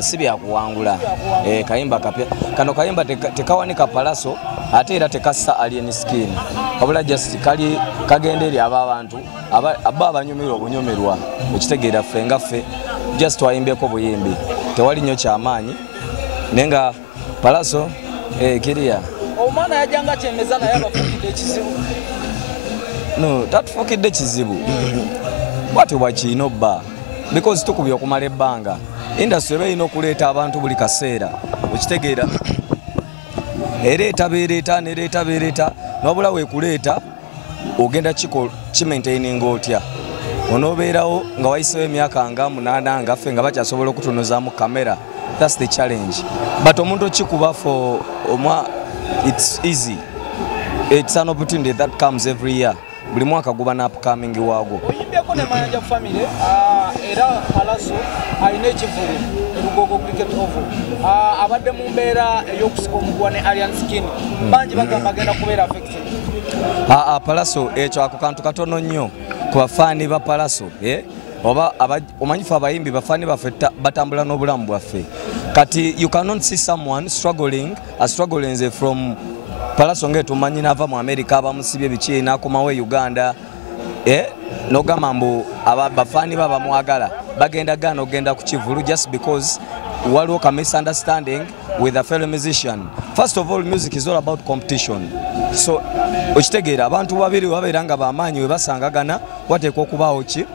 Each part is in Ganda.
sibya kuwangula kayimba kapya kano kayimba tekawanika Palaso ate era tekassa Alien Skin kabula just kali kagenderi abantu abanyumirwa obunyumirwa okitegeera ffe nga ffe just wayimbeko buyimbi tewali nnyo kyamaanyi nenga Palaso kiriya omwana yajanga kyemeza naye abafukidde ekizibu no tatufukidde kizibu bwati bwakino bba because tukubye okumala ebbanga industry eba ino okuleeta abantu buli kaseera okitegeera ereeta bereeta nobula weekuleeta ogenda kimaintaininga otya onobeerawo nga wayisewo emyaka nga 8 nga ffe nga bakyasobola okutunuzaamu kamera. That's the challenge, but omuntu okikuba for it's easy. It's an opportunity that comes every year. Buli mwaka guba na upcoming waago. Oyimbyeko ne manager family era Palaso alina ekivulu Lugogo Cricket Oval. Abadde mu mbeera ey'okusika omugwa ne Alien Skin. Bangi bagamba agenda kubeera affected. Palaso ekyo ako kantu katono nnyo ku bafaani ba Palaso oba omanyifu abayimbi bafaani baffe batambula n'obulamu bwaffe kati you cannot see someone struggling from Palaso ngetumanyi nava mu America abamusibye biki nakomawo Uganda nogamba mbu abafaani baba mwagala bagenda gana ogenda ku kivulu just because waliwo ka misunderstanding with a fellow musician. First of all, music is all about competition. So okitegeera abantu babiri babeera nga bamaanyi we basangagana wateekwa okubaawo ki.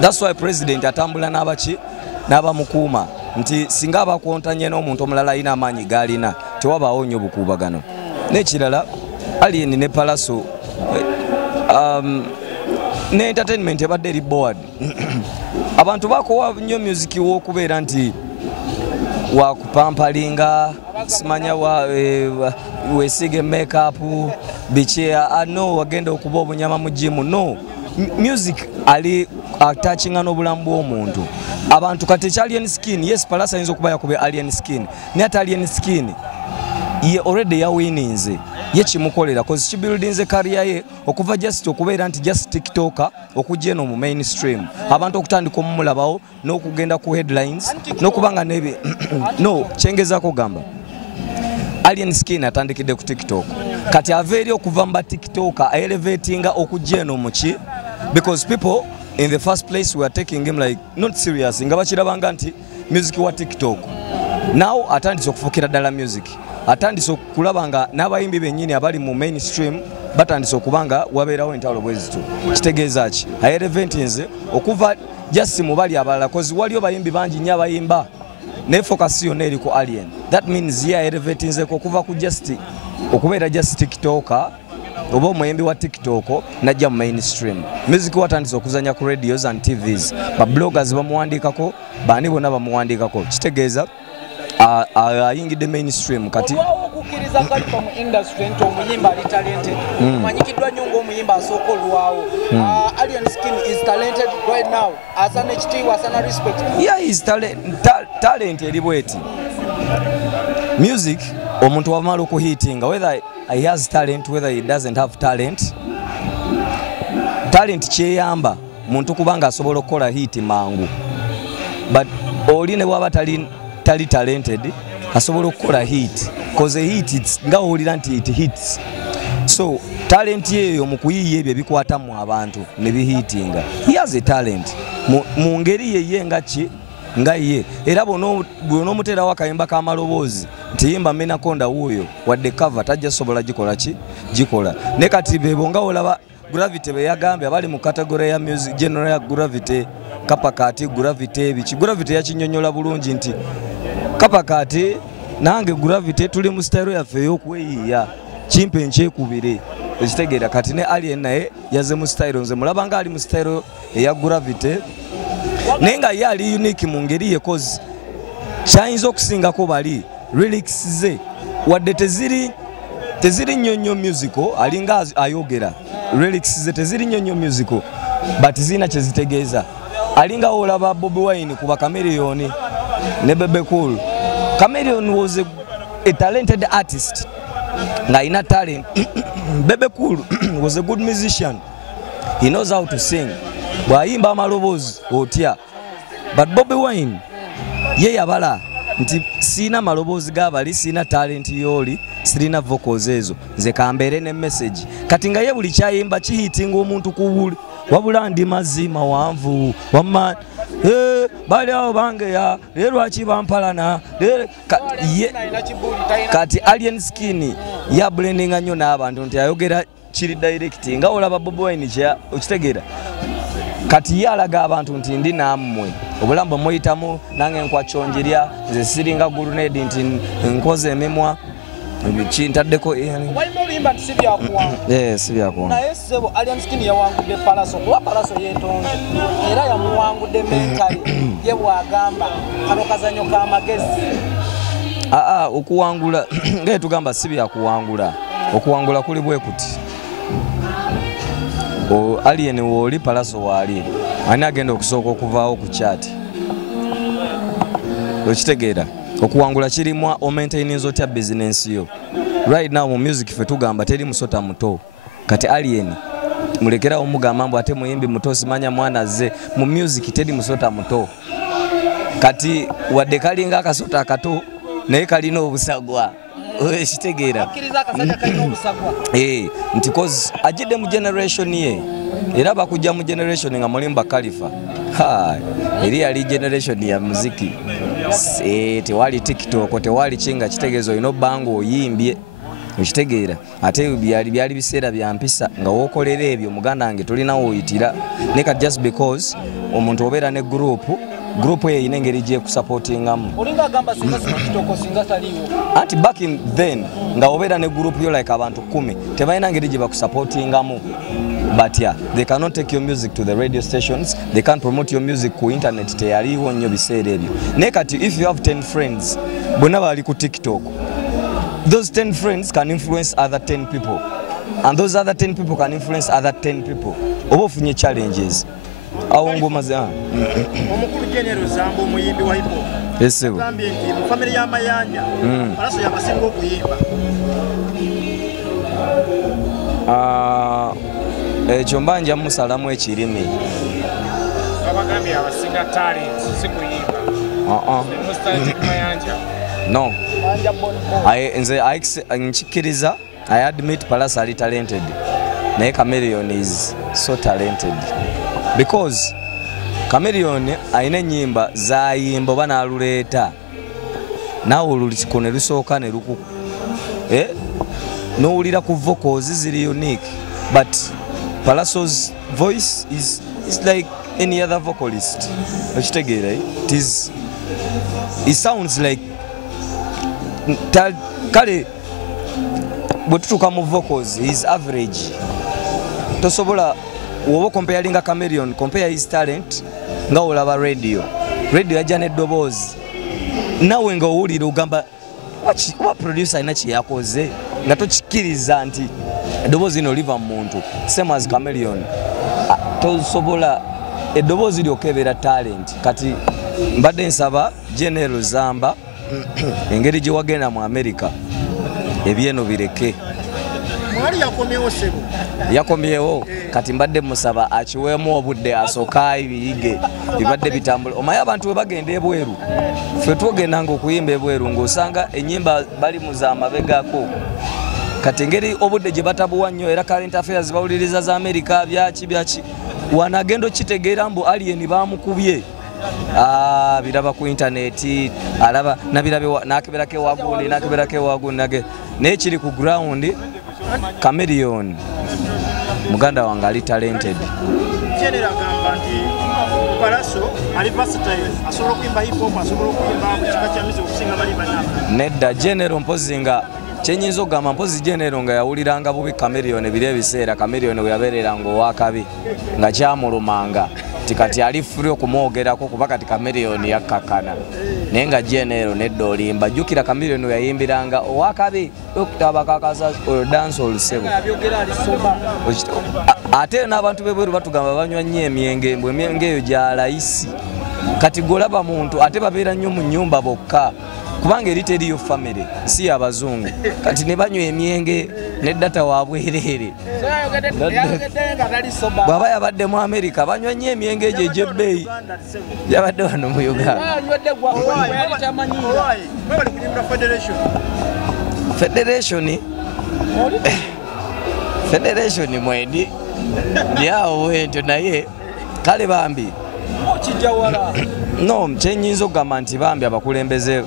That's why president atambula n'abaki n'abamukuuma nti singa abakontanye n'omuntu omulala alina amaanyi gaalina tewabaawo nnyo bukuubagano. N'ekirala Alien ne Palaso ne entertainment ebadde eri board abantu bakowa nnyo music w'okubeera nti wakupampalinga simanya weesige makeup biki no wagenda okuba obunyama mu gym no music ali attachinga n'obulamu bw'omuntu abantu kati Alien Skin yes Palaso ayinza okuba yakube Alien Skin ne ate Alien Skin ye already yawininze ye kimukolera cause kibuildinze career ye okuva just okubeera nti just TikToker okujja no mu mainstream abantu okutandika omulabawo n'okugenda ku headlines n'okubanga nebe no kyengezako gamba Alien Skin atandikidde ku TikTok kati aveeri okuva mba TikToker elevatinga okujja no muki because people in the first place were taking him like not serious nga bakirabanga nti music wa TikTok now atandise okufukira ddala music atandise okulabanga n'abayimbi bennyini abali mu mainstream batandise okubanga wabeerawo entalo bwezito kitegeeza ki aeleventinze okuva just mu bali abalala kozi waliyo bayimbi bangi nnyo abayimba ne focus yonna eri ku Alien. That means ye aeleventinze okuva ku just okubeera just TikToker oba omuyimbi wa TikTok najja mu mainstream music watandise okuzanya ku radios and TVs ba bloggers bamuwandiikako bani bonna bamuwandiikako kitegeeza ayingidde mainstream kati okukiriza kali mu industry nti omuyimba ali talented manyikiddwa nnyo ng'omuyimba asooka olwawo Alien Skin is talented right now asana ekitiibwa asana respect is talent eri bweti music omuntu wamala okuhitinga whether he has talent whether he doesn't have talent kyeyamba muntu kubanga asobola okukola hit mangu but oli ne bwaba tali talented asobola okukola hit cause a hit it's nga olira nti it hits so talent yeyo mu kuyiiya ebyo bikwatamu abantu ne bihitinga he has a talent mu ngeri yeye nga ye era bonomutera wakayimba kamaloboozi nti yimba Menakonda wuuyo wadde cover tajja sobola gikola ne kati bebo nga olaba Gravity beyagambye abali mu category ya music general ya Gravity kapakati Gravity biki Gravity yakinyonyola bulungi nti kapakati nange Gravity tuli mu style yaffe y'okweyiya kimpe nkyekubire ekitegeera kati ne Alien naye yaze mu style nze mulabanga ali mu style eya Gravity nenga yali unique mu ngeri ye cause kyayinza okusingako bali lyrics ze wadde teziri nnyonnyo musical alinga ayogera lyrics ze teziri nnyonnyo musical but zina kye zitegeeza alinga olaba Bobi Wine kuba Chameleone ne Bebe Cool. Chameleone was a talented artist nga ina talent Bebe Cool was a good musician, he knows how to sing bwayimba amaloboozi otya but Bobi Wine ye yabala nti sina maloboozi g'abali, sina talent y'oli, sirina vocals ezo, nze kambeere ne message. Kati nga ye buli kyayimba kihitinga omuntu ku buli wabula ndi mazima wanvu wamma bali awo bangeya leero lwaki bampalana kati Alien Skin ya blendinga nnyo n'abantu nti ayogera kiri direct nga olaba Bobi Wine kya okitegeera kati yalaga abantu nti ndi nammwe obulambo muyitamu nange nkwakyonjerya nze siringa gurunedi nti nkoze emimwa kintaddeko walimolimba nti sibyakuwanga naye ssebo Alien Skin yawangudde Palaso kuba Palaso yeetonze era yamuwangudde mentali ye bwagamba kano kazanyo k'amagezi okuwangula ngaye tugamba sibyakuwangula okuwangula kuli bwe kuti Alien woli Palaso wali ani agenda okusooka okuvaawo ku chat okitegeera okuwangula kirimu omaintaininza otya business yo right now mu music fe tugamba teri musota muto kati Alien mulekerawo mugamba mbu ate muyimbi muto simanya mwana ze mu music teri musota muto kati wadde kalinga akasota akato naye kalina obusagwa ekitegeera nti cause ajidde mu generation ye era bakujja mu generation nga mulimba Khalifa eri yali generation ya muziki tewali TikTok tewali kinga kitegezo ino bango oyimbye okitegeera ate byali biseera bya mpisa nga wokolera ebyo muganda wange tolina woyitira neka just because omuntu obeera ne group ye ine ngeri gye kusupportingamu olinga agamba singa TikTok singa taliwo anti back in then nga obeera ne group yo like abantu 10 tebalina ngeri gye bakusupportingamu. But yeah, they cannot take your music to the radio stations. They can't promote your music ku internet teyaliwo nnyo biseera ebyo. Nekati if you have 10 friends bonna bali ku TikTok, those 10 friends can influence other 10 people and those other 10 people can influence other 10 people. Oba ofunye challenges awo ngoma za omukulu General Zambo omuyimbi wa hip hop agambye nti mu family y'amayanja Palaso yabasinga okuyimba. Ekyo mbanja musalamu ekirimi abagambye abasinga talent si kuyimba no nze nkikiriza I admit Palaso ali talented naye Chameleone is so talented because Chameleone ayina ennyimba zayimba oba n'aluleeta naawe oluliko ne lusooka ne luku n'owulira ku vocals ziri unique but Palaso's voice is like any other vocalist. It sounds like kale bwetutuuka mu vocals is average. Tosobola woba comparinga Chameleone, compare his talent nga olaba radio yajja n'eddoboozi nawe nga owulira ogamba wa producer alina kye yakoze nga tokikiriza nti eddoboozi lino liva mu muntu same as Chameleone tosobola eddoboozi lyokebeera talent. Kati mbadde nsaba General Zamba engeri gye wagenda mu America ebyeno bireke mwali yakomyewo sebo yakomyewo kati mbadde musaba akiweemu obudde asooka ebiyige bibadde bitambula omaye abantu we bagenda ebweru ffe twogendanga okuyimba ebweru ng'osanga ennyimba bali mu zaamabegako kati engeri obudde gye batabuwa nnyo era current affairs bawuliriza za America byaki wanagendo kitegeera mbu Alien bamukubye biraba ku internet alaba nakeberako ewagundi nage naye kiri ku ground Chameleone muganda wange ali talented. General agamba nti Palaso ali versatile asobola okuyimba hip hop asobola okuyimba mu kika kya music okusinga bali bannama nedda General mpozi nga kyenyinza okugamba mpozi General nga yawuliranga bubi Chameleone biri ebiseera Chameleone we yabeereranga owakabi nga kyamulumanga kati ali free okumwogerako kuba kati Chameleone yakkakana naye nga General nedda olimba jjukira Chameleone we yayimbiranga owakabi okutabakakasa dance olusebo ate n'abantu bebweru batugamba banywa nnyo emyenge mbwe emyenge eyo gya layisi kati golaba muntu ate babeera nnyo mu nnyumba bokka kubanga eri teriyo family si abazungu kati ne banywa emyenge ne data wabwerere bwaba yabadde mu America banywa nnyo emyenge egyo egy'ebbeeyi yabadde wano mu Uganda. Federation mwedi yawo wento naye kale bambi no kyenyinza okugamba nti bambi abakulembeze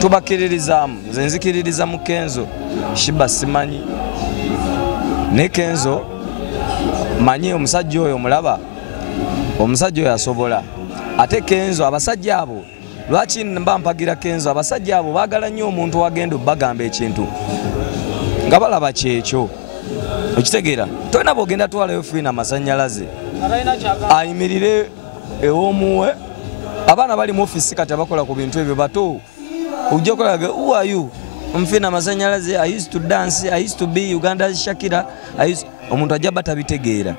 tubakiririzaamu nze nzikiririza mu Kenzo Shiba simanyi ne Kenzo manyi omusajja oyo omulaba omusajja oyo asobola ate Kenzo abasajja abo lwaki mba mpagira Kenzo abasajja abo baagala nnyo omuntu wagenda bagamba ekintu nga balaba kyekyo okitegeera tolina bwogenda twalayo fiina amasannyalaze ayimirire ew'omuwe abaana bali mu ofisi kati abakola ku bintu ebyo bato ujja okolaga who are you mfiina amasannyalaze I used to dance I used to be Uganda Shakira omuntu ajja batabitegeera